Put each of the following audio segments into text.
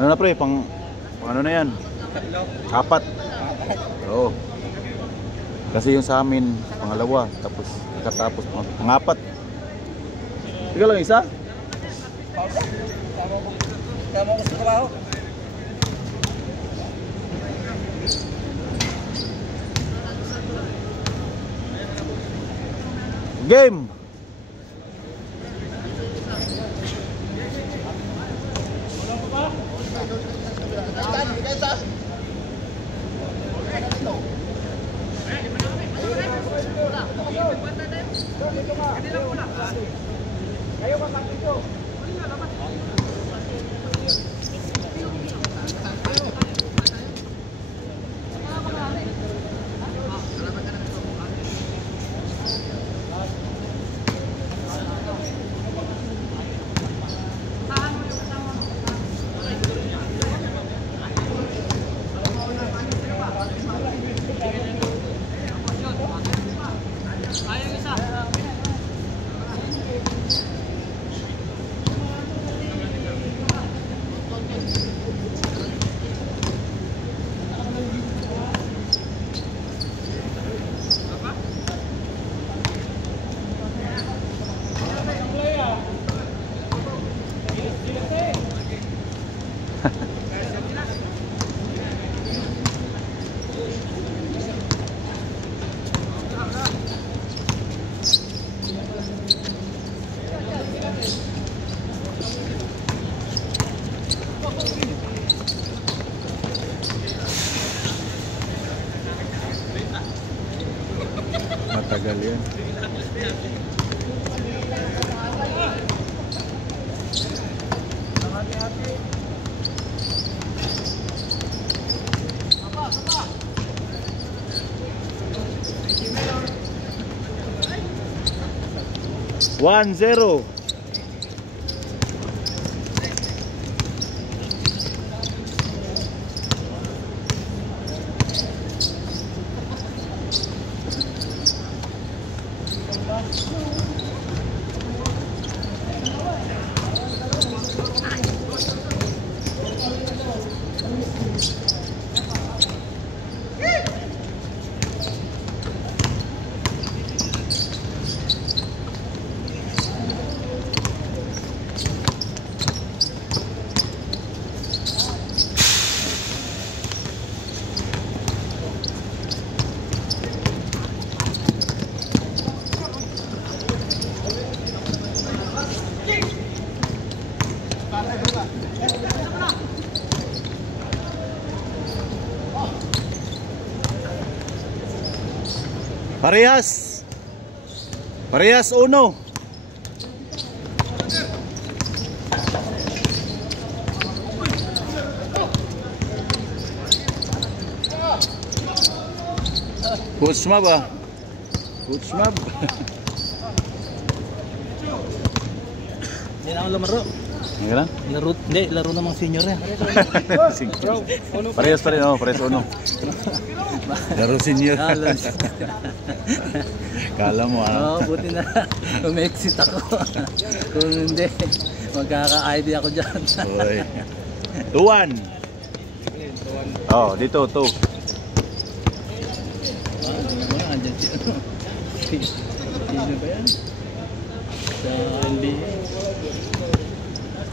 Ano na pre, pang ano na yan? Apat. Oo. Kasi yung sa amin, pangalawa, tapos katapos pangapat. Ikaw lang isa? Tama ko sa trabaho. Game! Matagal yan. One zero. Parehas. Parehas uno. Coach Mab ah. Coach Mab. Yan ang lumaro. Ano lang? Laro, hindi, laro namang senior yan. Parehas pa rin, oh, parehas uno. Laro senior. Kala mo ano? Oo, buti na umexit ako. Kung hindi, magkaka-ID ako dyan. Oy. 2-1. Oh, dito, 2. Andyan si ano? Sino ba yan? Sa NBA.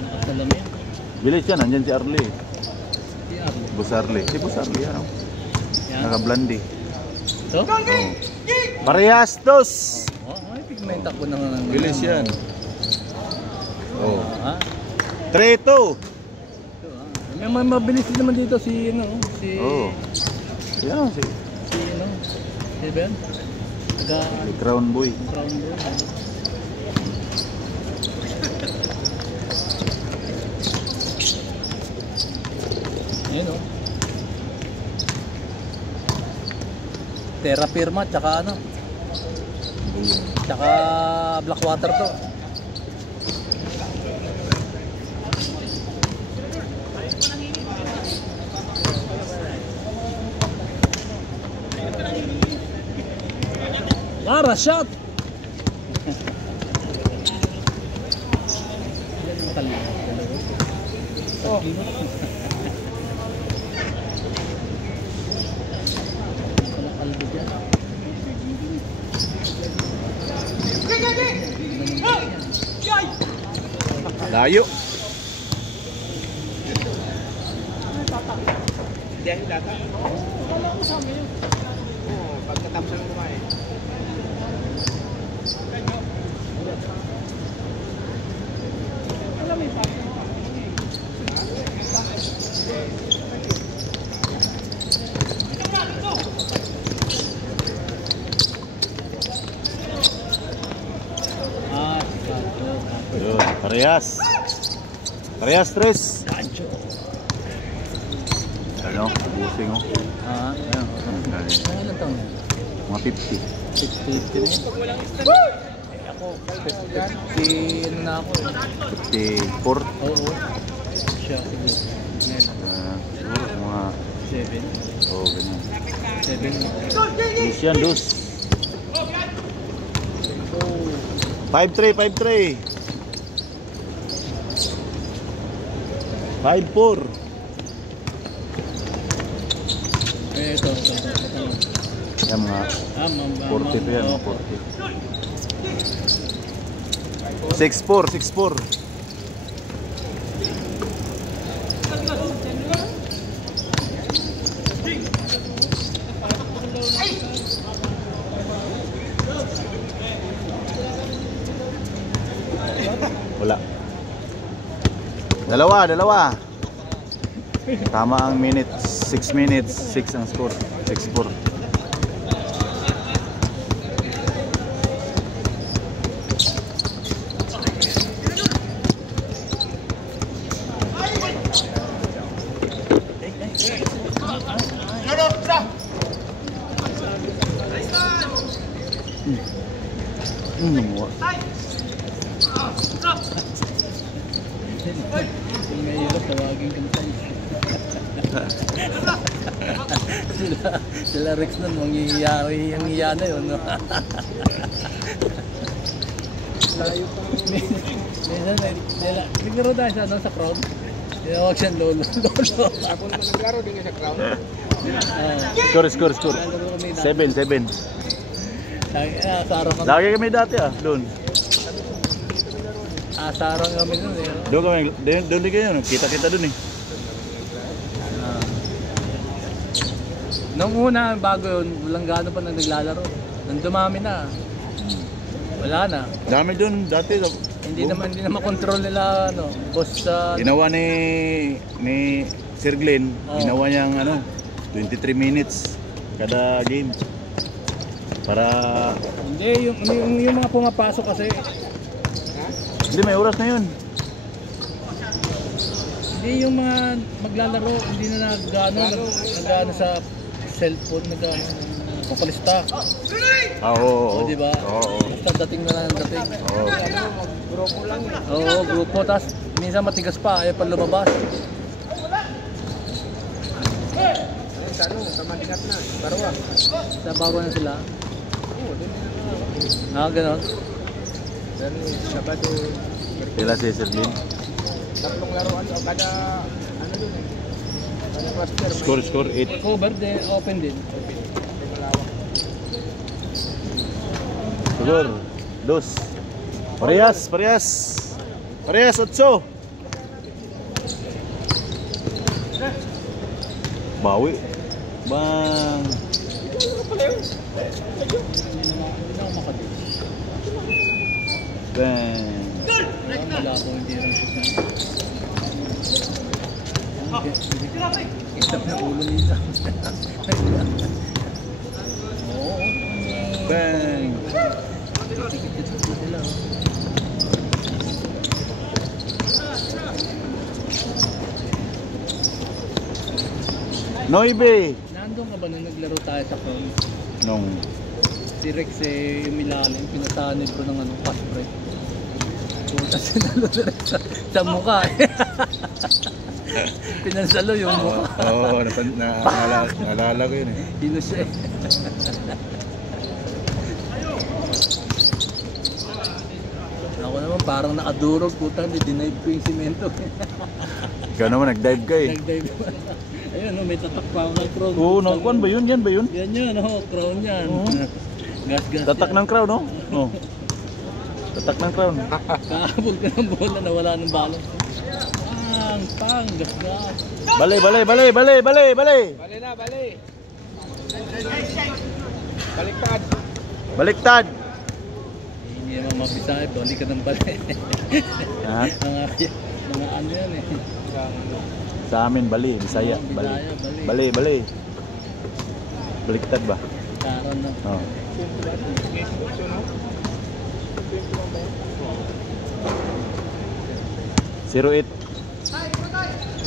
Nakasalamin. Bilis yan, andyan si Arlie. Si Arlo. Boss Arlie. Si Boss Arlie, ano? Yan. Naka-blondie. So? Oh. Parehas, dos. Oh, may pigmenta ko naman. Bilis yan. Oh. Ha? 3-2. May mabilis din naman dito si ano, si Oh. Yan, si ano? Si Ben. Taga Crown Boy. Crown Boy. Ayun o. Terra Firma tsaka ano? Tsaka Blackwater to. Lara shot. Oh. Layo. Hindi ang data. Wala ko sa amin yun. Oo, pagkatapos ng kumain. Wala may pati. Yun, parehas. Parehas, tres. Ano? Busing oh. Ayan. Ilan taon yan? Mga 50. 50 na yun. Ako, 50 ano na ako eh. 54. Oo. Siya, siguro. Siguro mga... 7. Oo, ganyan. 7. Dus yan, dus. 5-3, 5-3. 5-4. Ito. Yan mga 40 pa yan, mga 40. 6-4, 6-4. Wala. Dalawa. Tama ang minutes. 6 minutes. 6 ang score. 6-4. Namuha. Yung mahirap, tawagin ka na sila Rex nun, mangyayari ang iya na yun. Layo pa. Minsan, naglaro tayo sa crowd. Tinawag siyang lolo. Ako naman naglaro din sa crown. Score. 7. Asarang kami. Lagi kami dati doon. Asarang kami nun eh. Doon din kayo, kita doon eh. Nung una, bago yun, walang gano'n pa naglalaro. Nung dumami na, wala na. Dami doon dati. Hindi na makontrol nila, boss sa... Ginawa ni Sir Glenn, ginawa niyang 23 minutes kada game. Para... Hindi, yung mga pumapasok kasi. Hindi, may oras na yun. Hindi, yung mga maglalaro, hindi na nag-ano sa cellphone, papalista. Oo. Diba? Oo. Basta dating na lang dating. Oo. Grupo lang. Oo, grupo. Tapos minsan matigas pa, ayaw pa lumabas. Sa Mandikat na, Barwa. Sa bago na sila. Oo, doon na. Ganon. Pero Sabado, Sila si Sir Glenn. tatlong laruan o kada doon eh. Kada cluster. Score 8. Cover din, open din. Siguro. 2. Parehas, 8. Bawi. Bang. Hindi na ako makabit. Bang. Wala akong hindi rin siya. Isap na ulo nila. Oo. Bang. Tikit-tikit nila. Noibe. Nandun ka ba nung naglaro tayo sa prom? Nung Si Rex umilalim, pinasanid ko ng fast break. Puta sinalo si Rex sa mukha eh. Pinansalo yung mukha. Oo, naalala ko yun eh. Hino siya eh. Ako naman parang nakadurog, puta, dinive ko yung simento. Ikaw naman, nag-dive ka eh. Nag-dive ko. Ayun, may tatak pa ako ng crown. Oo, nakakuan ba yun? Yan ba yun? Yan yun, crown yan. Oo. Gas-gas Tatak yan. ng crowd, no? Oo. Tatak ng crown. Kahabol ka ng bola, nawala ng balance. Pang, gas. Bali. Bali na, bali. Baliktad. Baliktad. Hindi naman mabisay, balik ka ng bali. Ha? Mga ano yan eh. Sa amin, bali. Bisaya, bali. Bali. Bali. Baliktad ba? Karon na. Oh. Zero eight.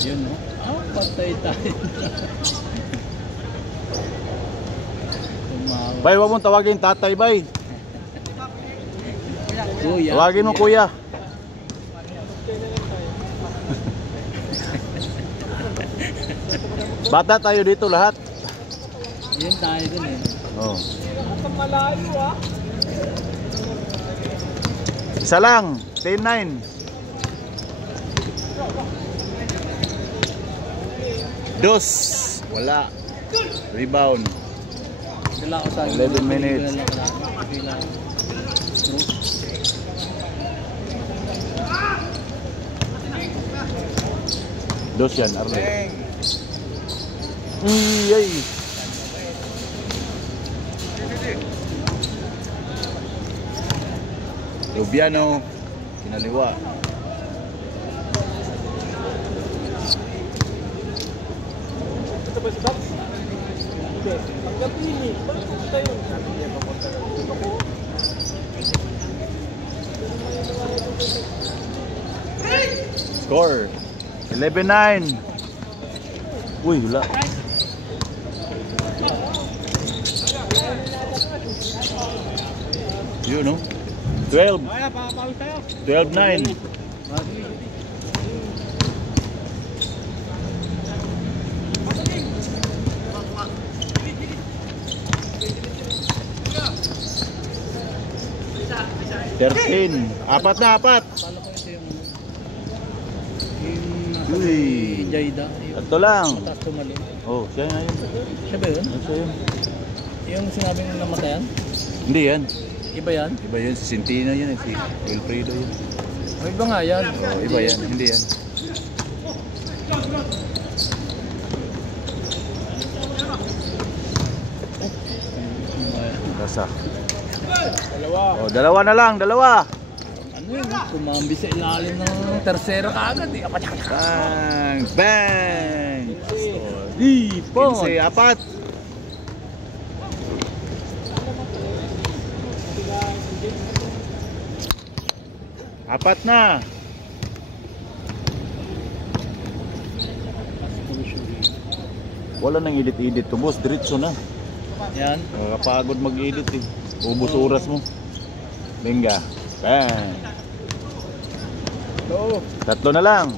Yun no? Patay tayo. Bay, wag mong tawagin tatay, bay. Kuya. Tawagin mo kuya. Bata tayo dito lahat. Yan tayo dun eh. Oh. Malayo ah. Isa lang, 10-9. Dos. Wala. Rebound. Wala ko sa 11 minutes. Dos yan, Arle. Ay. Lubiano, kinaliwa. Ito ba si Box? Hindi. Pagkapili. Bakit pupunta yun? Score 11-9. Uy, wala. Yun no? 12. Kaya, pakapawis tayo. 12-9. Apat na, apat. Pala ko ito yung Uy. Jayda. Ito lang. Mataas tumalon. Oh, siya nga yun. Siya ba yun? Siya yun. Yung sinabing namatayan? Hindi yan. Iba yan? Iba yun. Si Centina yun. Si Wilfredo yun. O iba nga yan. Oh, iba yan. Hindi yan. Basa. Dalawa. Oh, dalawa na lang. Dalawa. Ano yun? Kumambi sa ilalim ng tercera kaagad eh. Bang! Bang! Ipon! 15, apat. Apat na. Wala nang edit-edit to, boss. Diretso na. Yan. Nakakapagod mag-edit eh. Ubus oras mo. Binga. Bang! Oo. Tatlo na lang.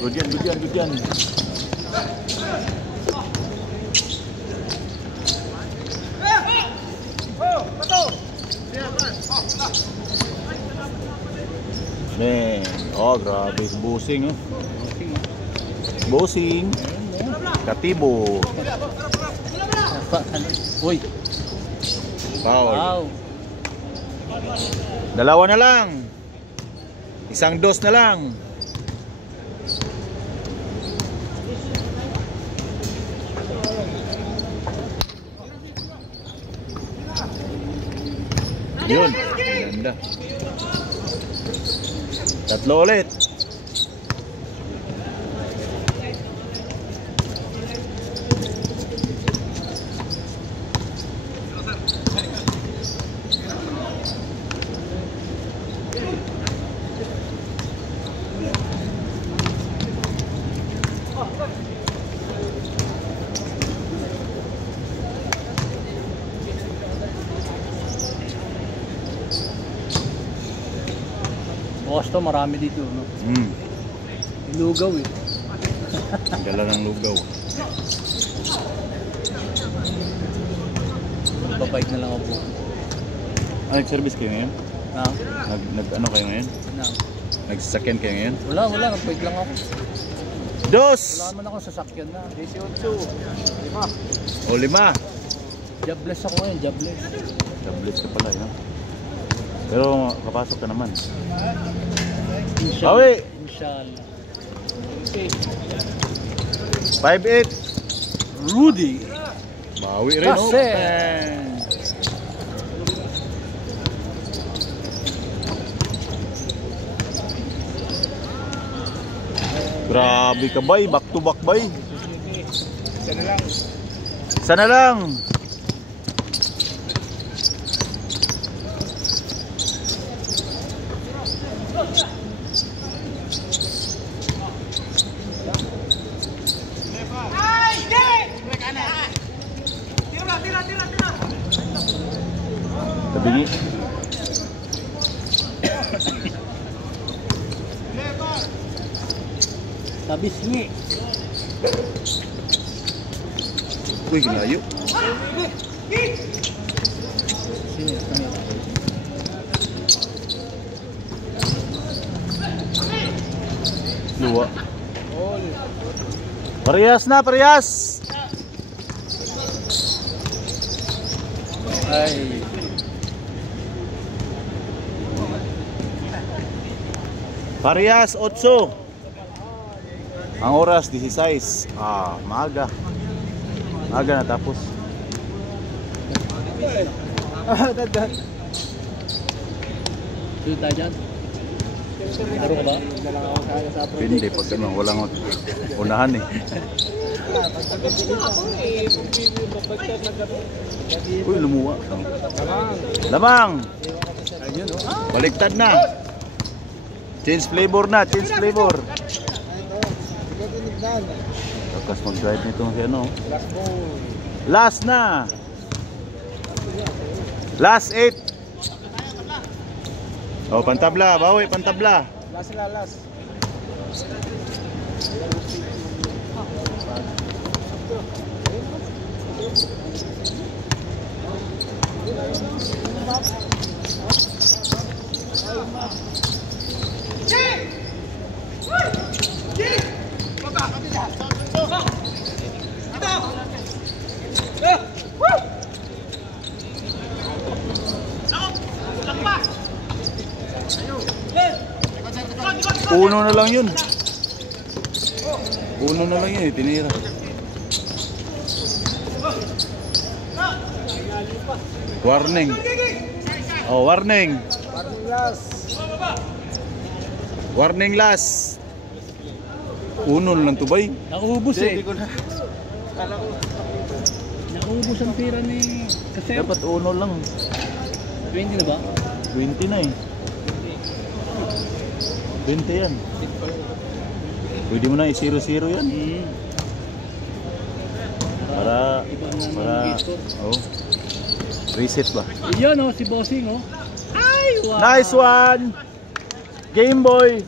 Good yan, good yan, good yan. Man, oh grabe, busing oh. Busing. Katibo. Uy! Foul. Wow! Dalawa na lang. Isang dos na lang. Yun. Ganda. Tatlo ulit. Boston, marami dito, no? Lugaw eh. Dala ng lugaw. Babait na lang ako. Nag-service kayo ngayon? Na? Nag ano kayo ngayon? Na? Nagsasakyan kayo ngayon? Wala. Babait lang ako. Dos. Wala naman akong sasakyan na. 18. 5. O 5. Jobless ako ngayon, jobless. Tablet ka pala yun. Pero kapasok ka naman. Inshallah. Bawi. Inshallah. 5-8. Rudy. Bawi rin. Oh. Kasi. Grabe ka bay, back to back bay. Isa na lang. Sana lang. Tabingi. Tabisngi. Uy, layo. Sino? Luwa. All. Parehas na, parehas. Ay. Parehas, 8. Ang oras, 16. Maaga. Maaga na tapos. Dadan. Dito tayo dyan. Laro ka ba? Dalang ako kaya sa pro. Hindi, pag ano, walang unahan eh. Uy, lumuwa. Lamang. Ayun o. Baliktad na. Change flavor na, change flavor. Lakas mag-drive nito si ano. Last na. Last 8. Oh, pantabla, bawi, pantabla. Last sila, last. Uno na lang yun. Uno na lang yun eh, tinira. Warning. Oh, warning. Parang last. Warning last. Uno na lang to bay. Naubos eh. Hindi ko na. Kala ko. Naubos ang tira ni Kasem. Dapat uno lang. 20 na ba? 20 na eh. 20 yan. Pwede mo na i-0-0 yan. Para oh. Reset ba? Yun o, si Bossing o. Ay, wow. Nice one. Game Boy.